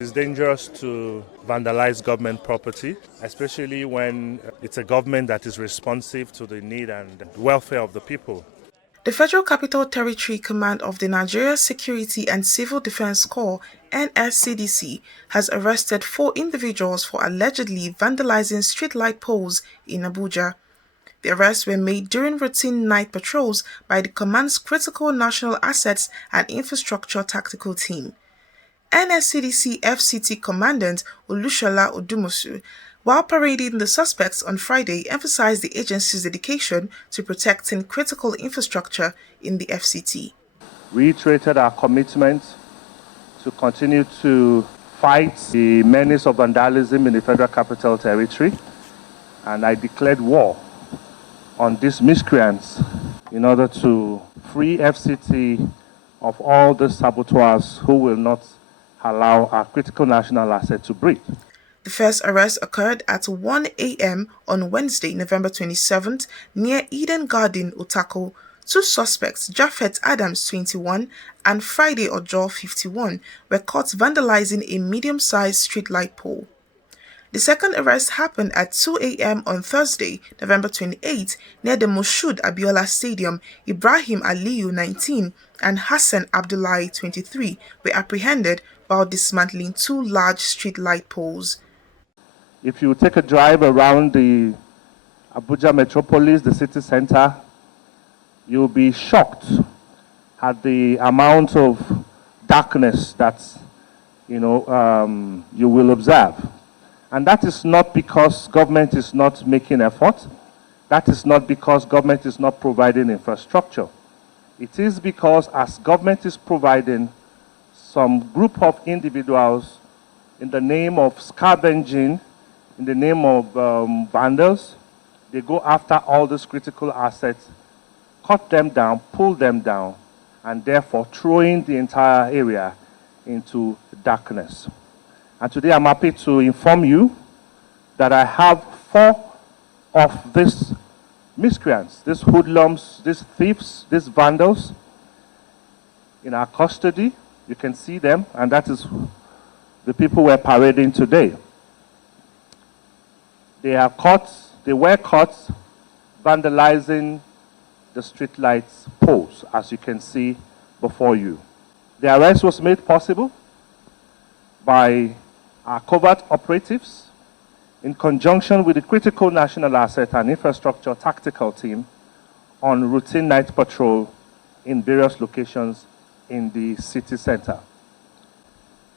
It's dangerous to vandalize government property, especially when it's a government that is responsive to the need and welfare of the people. The Federal Capital Territory Command of the Nigeria Security and Civil Defense Corps (NSCDC) has arrested 4 individuals for allegedly vandalizing streetlight poles in Abuja. The arrests were made during routine night patrols by the command's Critical National Assets and Infrastructure Tactical Team. NSCDC FCT Commandant Olushola Odumosu, while parading the suspects on Friday, emphasized the agency's dedication to protecting critical infrastructure in the FCT. Reiterated our commitment to continue to fight the menace of vandalism in the Federal Capital Territory, and I declared war on these miscreants in order to free FCT of all the saboteurs who will not allow our critical national asset to breathe. The first arrest occurred at 1 a.m. on Wednesday, November 27th, near Eden Garden, Utako. 2 suspects, Japhet Adams, 21, and Friday Ojo, 51, were caught vandalizing a medium-sized streetlight pole. The second arrest happened at 2 a.m. on Thursday, November 28, near the Moshood Abiola Stadium. Ibrahim Aliyu, 19, and Hassan Abdullahi, 23, were apprehended while dismantling 2 large streetlight poles. If you take a drive around the Abuja metropolis, the city center, you'll be shocked at the amount of darkness that you will observe. And that is not because government is not making effort. That is not because government is not providing infrastructure. It is because as government is providing, some group of individuals in the name of scavenging, in the name of vandals, they go after all these critical assets, cut them down, pull them down, and therefore throwing the entire area into darkness. And today I'm happy to inform you that I have 4 of these miscreants, these hoodlums, these thieves, these vandals in our custody. You can see them, and that is the people we're parading today. They were caught vandalizing the streetlights poles, as you can see before you. The arrest was made possible by our covert operatives in conjunction with the Critical National Asset and Infrastructure Tactical Team on routine night patrol in various locations in the city center.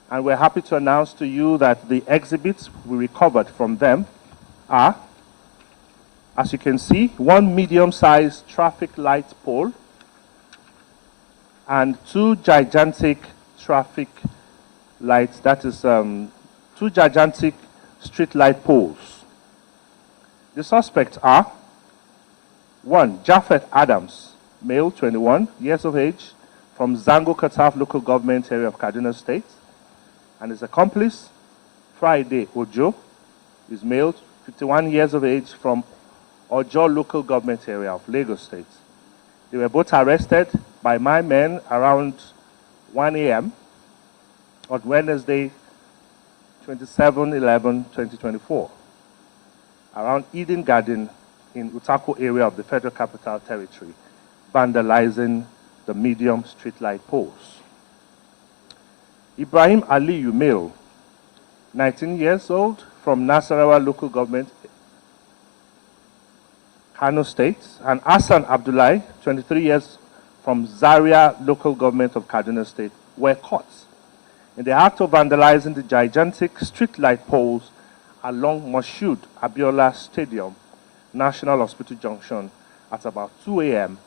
And we're happy to announce to you that the exhibits we recovered from them are, as you can see, 1 medium-sized traffic light pole and 2 gigantic traffic lights, that is 2 gigantic street light poles. The suspects are 1. Japhet Adams, male, 21 years of age, from Zango Kataf local government area of Kaduna State, and his accomplice, Friday Ojo, is male, 51 years of age, from Ojo local government area of Lagos State. They were both arrested by my men around 1 a.m. on Wednesday, 27/11/2024, around Eden Garden in Utako area of the Federal Capital Territory, vandalizing the medium streetlight poles. Ibrahim Aliyu, male, 19 years old, from Nasarawa local government, Kano State, and Hassan Abdullahi, 23 years, from Zaria local government of Kaduna State, were caught in the act of vandalizing the gigantic streetlight poles along Moshood Abiola Stadium, National Hospital Junction, at about 2 a.m.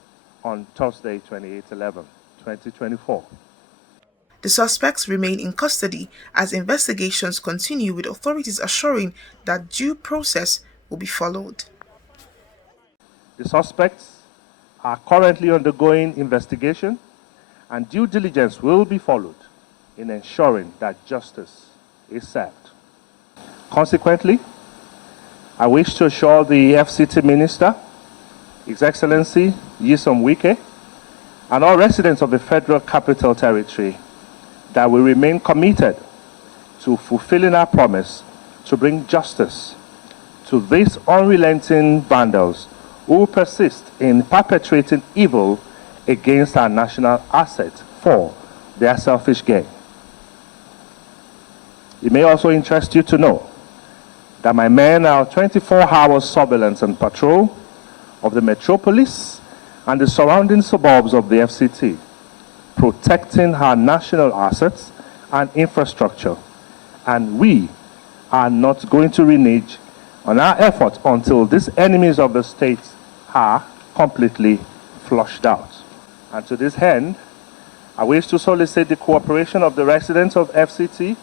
on Thursday, 28/11/2024. The suspects remain in custody as investigations continue, with authorities assuring that due process will be followed. The suspects are currently undergoing investigation, and due diligence will be followed in ensuring that justice is served. Consequently, I wish to assure the FCT Minister, His Excellency Nyesom Wike, and all residents of the Federal Capital Territory that we remain committed to fulfilling our promise to bring justice to these unrelenting vandals who persist in perpetrating evil against our national asset for their selfish gain. It may also interest you to know that my men are 24-hour surveillance and patrol of the metropolis and the surrounding suburbs of the FCT, protecting our national assets and infrastructure. And we are not going to renege on our efforts until these enemies of the state are completely flushed out. And to this end, I wish to solicit the cooperation of the residents of FCT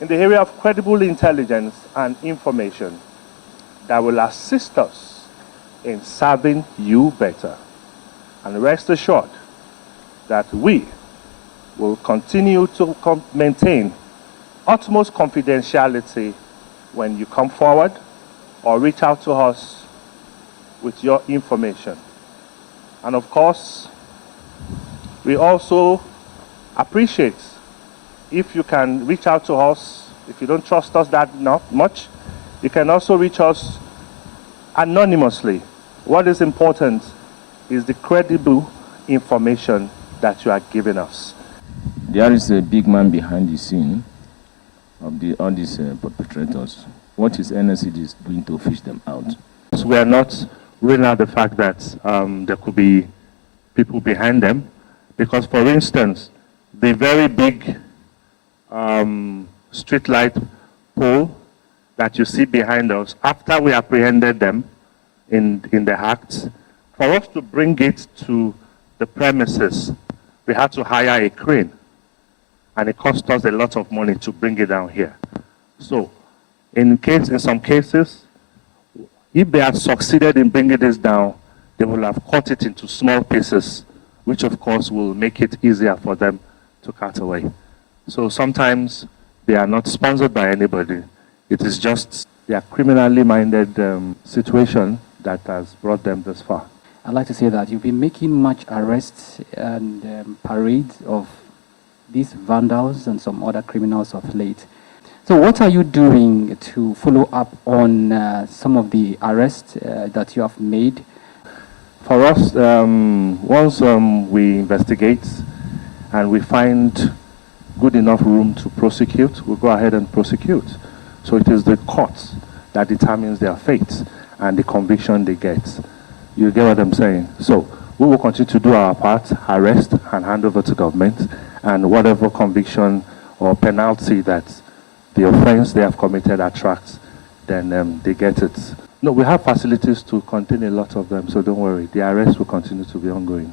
in the area of credible intelligence and information that will assist us in serving you better. And rest assured that we will continue to maintain utmost confidentiality when you come forward or reach out to us with your information. And of course, we also appreciate if you can reach out to us. If you don't trust us that much, you can also reach us anonymously. What is important is the credible information that you are giving us. There is a big man behind the scene of all these perpetrators. What is NSCDC doing to fish them out? So we are not ruling out the fact that there could be people behind them, because, for instance, the very big streetlight pole that you see behind us, after we apprehended them in the act, for us to bring it to the premises, we had to hire a crane, and it cost us a lot of money to bring it down here. So, in some cases, if they had succeeded in bringing this down, they will have cut it into small pieces, which of course will make it easier for them to cut away. So sometimes they are not sponsored by anybody. It is just their criminally minded situation that has brought them this far. I'd like to say that you've been making much arrests and parades of these vandals and some other criminals of late. So what are you doing to follow up on some of the arrests that you have made? For us, once we investigate and we find good enough room to prosecute, we'll go ahead and prosecute. So it is the court that determines their fate and the conviction they get. You get what I'm saying? So we will continue to do our part, arrest and hand over to government, and whatever conviction or penalty that the offense they have committed attracts, then they get it. No, we have facilities to contain a lot of them, so don't worry. The arrest will continue to be ongoing.